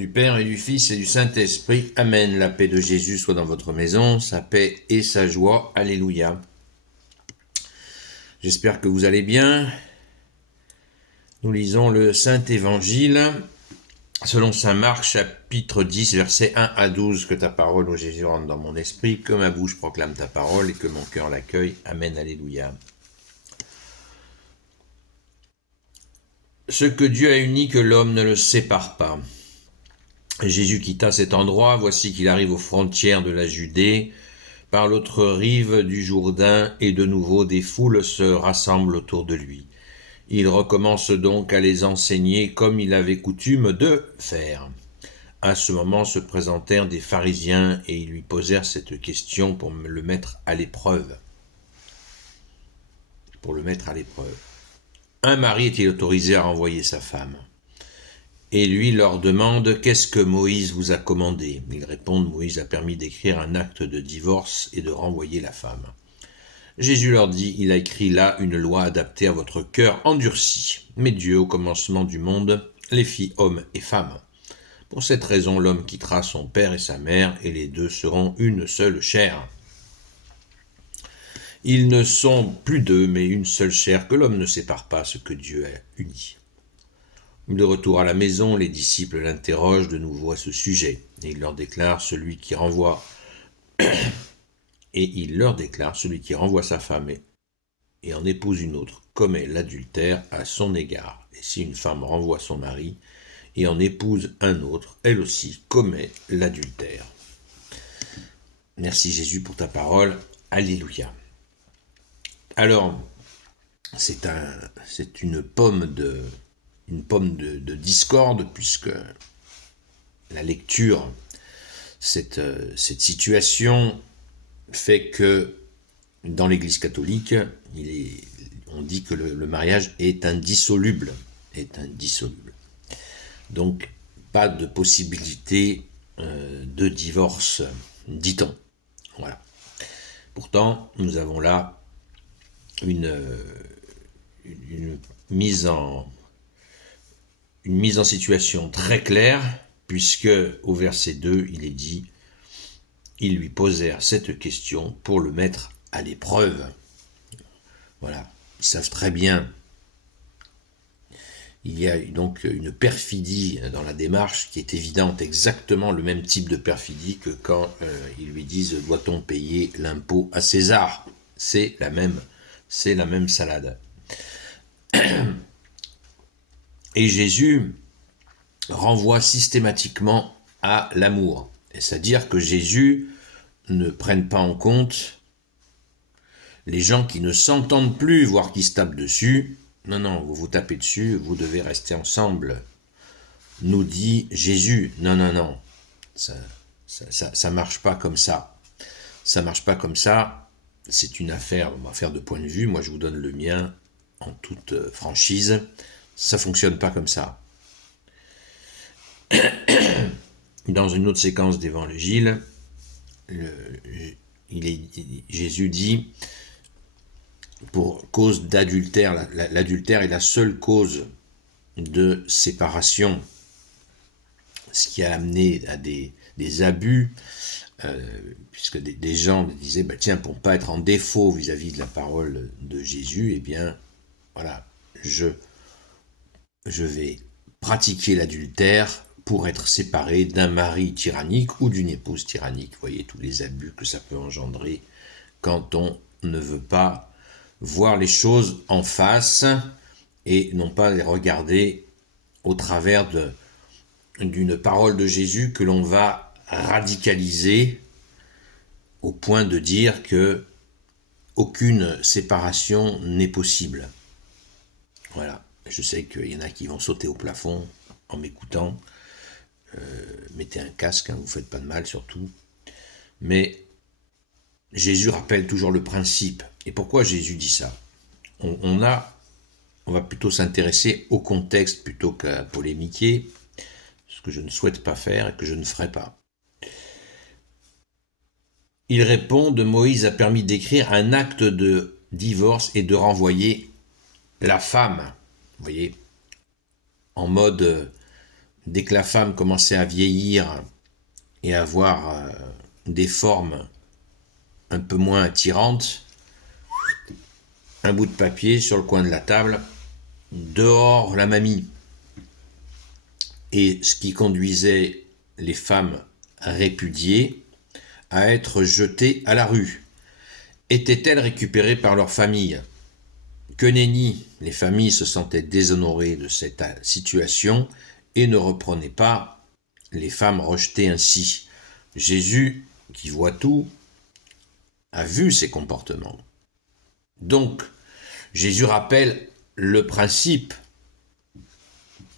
du Père et du Fils et du Saint-Esprit. Amen. La paix de Jésus soit dans votre maison, sa paix et sa joie. Alléluia. J'espère que vous allez bien. Nous lisons le Saint-Évangile selon saint Marc, chapitre 10, versets 1 à 12. Que ta parole, ô Jésus, rentre dans mon esprit, que ma bouche proclame ta parole et que mon cœur l'accueille. Amen. Alléluia. Ce que Dieu a uni, que l'homme ne le sépare pas. Jésus quitta cet endroit, voici qu'il arrive aux frontières de la Judée, par l'autre rive du Jourdain, et de nouveau des foules se rassemblent autour de lui. Il recommence donc à les enseigner comme il avait coutume de faire. À ce moment se présentèrent des pharisiens et ils lui posèrent cette question pour le mettre à l'épreuve. Un mari est-il autorisé à renvoyer sa femme ? Et lui leur demande « Qu'est-ce que Moïse vous a commandé ?» Ils répondent « Moïse a permis d'écrire un acte de divorce et de renvoyer la femme. » Jésus leur dit « Il a écrit là une loi adaptée à votre cœur endurci. Mais Dieu, au commencement du monde, les fit hommes et femmes. Pour cette raison, l'homme quittera son père et sa mère, et les deux seront une seule chair. Ils ne sont plus deux, mais une seule chair, que l'homme ne sépare pas ce que Dieu a uni. » De retour à la maison, les disciples l'interrogent de nouveau à ce sujet, et il leur déclare celui qui renvoie sa femme et en épouse une autre commet l'adultère à son égard. Et si une femme renvoie son mari et en épouse un autre, elle aussi commet l'adultère. Merci Jésus pour ta parole. Alléluia. Alors, c'est une pomme de discorde, puisque la lecture, cette situation fait que dans l'Église catholique, on dit que le mariage est indissoluble. Donc, pas de possibilité de divorce, dit-on. Voilà. Pourtant, nous avons là une mise en situation très claire, puisque au verset 2, il est dit « Ils lui posèrent cette question pour le mettre à l'épreuve. » Voilà, ils savent très bien. Il y a donc une perfidie dans la démarche qui est évidente, exactement le même type de perfidie que quand ils lui disent « Doit-on payer l'impôt à César ?» C'est la même salade. Et Jésus renvoie systématiquement à l'amour. C'est-à-dire que Jésus ne prenne pas en compte les gens qui ne s'entendent plus, voire qui se tapent dessus. Non, vous vous tapez dessus, vous devez rester ensemble. Nous dit Jésus. Non. Ça marche pas comme ça. Ça marche pas comme ça. C'est une affaire de point de vue. Moi, je vous donne le mien en toute franchise. Ça fonctionne pas comme ça. Dans une autre séquence d'évangile, Jésus dit, pour cause d'adultère, l'adultère est la seule cause de séparation, ce qui a amené à des abus, puisque des gens disaient, tiens, pour ne pas être en défaut vis-à-vis de la parole de Jésus, eh bien, voilà, je vais pratiquer l'adultère pour être séparé d'un mari tyrannique ou d'une épouse tyrannique. Vous voyez tous les abus que ça peut engendrer quand on ne veut pas voir les choses en face et non pas les regarder au travers d'une parole de Jésus que l'on va radicaliser au point de dire que aucune séparation n'est possible. Voilà. Je sais qu'il y en a qui vont sauter au plafond en m'écoutant. Mettez un casque, vous ne faites pas de mal surtout. Mais Jésus rappelle toujours le principe. Et pourquoi Jésus dit ça ? On va plutôt s'intéresser au contexte plutôt qu'à polémiquer, ce que je ne souhaite pas faire et que je ne ferai pas. Il répond, Moïse a permis d'écrire un acte de divorce et de renvoyer la femme. Vous voyez, en mode dès que la femme commençait à vieillir et à avoir des formes un peu moins attirantes, un bout de papier sur le coin de la table, dehors la mamie. Et ce qui conduisait les femmes répudiées à être jetées à la rue. Étaient-elles récupérées par leur famille? Que nenni, les familles se sentaient déshonorées de cette situation et ne reprenaient pas les femmes rejetées ainsi. Jésus, qui voit tout, a vu ces comportements. Donc, Jésus rappelle le principe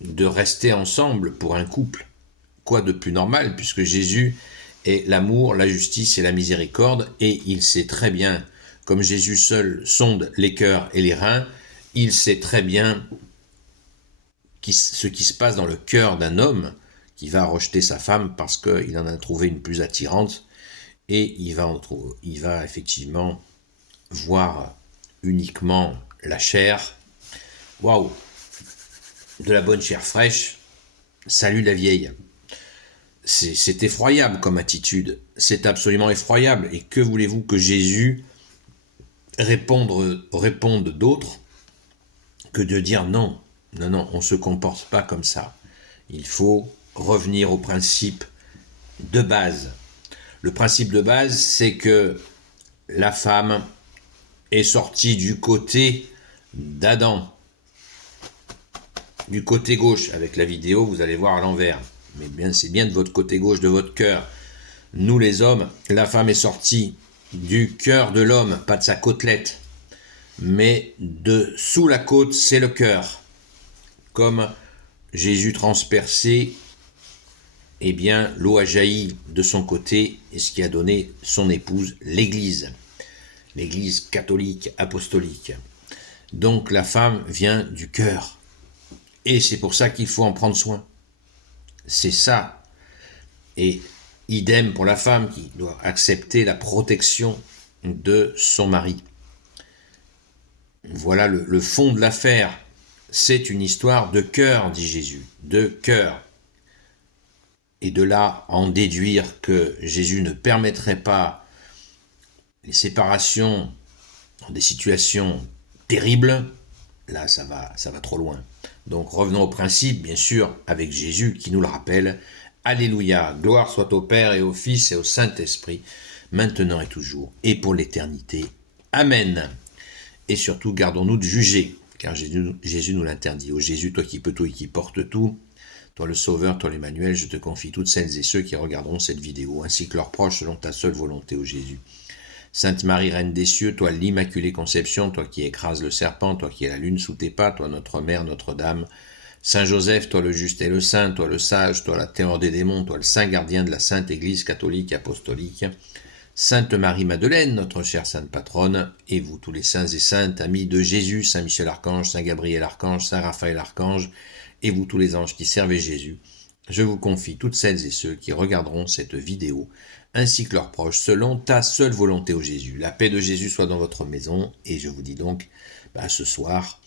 de rester ensemble pour un couple. Quoi de plus normal, puisque Jésus est l'amour, la justice et la miséricorde, et il sait très bien, comme Jésus seul sonde les cœurs et les reins, il sait très bien ce qui se passe dans le cœur d'un homme qui va rejeter sa femme parce qu'il en a trouvé une plus attirante, et il va effectivement voir uniquement la chair. Waouh! De la bonne chair fraîche, salut la vieille. C'est effroyable comme attitude, c'est absolument effroyable. Et que voulez-vous que Jésus réponde d'autre que de dire non, non, on ne se comporte pas comme ça. Il faut revenir au principe de base. Le principe de base, c'est que la femme est sortie du côté d'Adam, du côté gauche. Avec la vidéo, vous allez voir à l'envers. Mais bien, c'est bien de votre côté gauche, de votre cœur. Nous les hommes, la femme est sortie du cœur de l'homme, pas de sa côtelette, mais de sous la côte, c'est le cœur. Comme Jésus transpercé, eh bien, l'eau a jailli de son côté, et ce qui a donné son épouse, l'Église catholique, apostolique. Donc la femme vient du cœur, et c'est pour ça qu'il faut en prendre soin. C'est ça. Et idem pour la femme qui doit accepter la protection de son mari. Voilà le fond de l'affaire. C'est une histoire de cœur, dit Jésus, de cœur. Et de là, en déduire que Jésus ne permettrait pas les séparations dans des situations terribles, là, ça va trop loin. Donc revenons au principe, bien sûr, avec Jésus qui nous le rappelle. Alléluia, gloire soit au Père et au Fils et au Saint-Esprit, maintenant et toujours, et pour l'éternité. Amen. Et surtout, gardons-nous de juger, car Jésus nous l'interdit. Ô Jésus, toi qui peux tout et qui portes tout, toi le Sauveur, toi l'Emmanuel, je te confie toutes celles et ceux qui regarderont cette vidéo, ainsi que leurs proches, selon ta seule volonté, ô Jésus. Sainte Marie, Reine des cieux, toi l'Immaculée Conception, toi qui écrases le serpent, toi qui es la lune sous tes pas, toi notre Mère, Notre-Dame, Saint Joseph, toi le juste et le saint, toi le sage, toi la terreur des démons, toi le saint gardien de la Sainte Église catholique et apostolique, Sainte Marie-Madeleine, notre chère Sainte Patronne, et vous tous les saints et saintes, amis de Jésus, Saint Michel Archange, Saint Gabriel Archange, Saint Raphaël Archange, et vous tous les anges qui servez Jésus, je vous confie toutes celles et ceux qui regarderont cette vidéo, ainsi que leurs proches, selon ta seule volonté, ô Jésus. La paix de Jésus soit dans votre maison, et je vous dis donc, ce soir,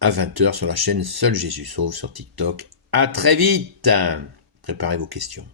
à 20h sur la chaîne Seul Jésus Sauve sur TikTok. À très vite! Préparez vos questions.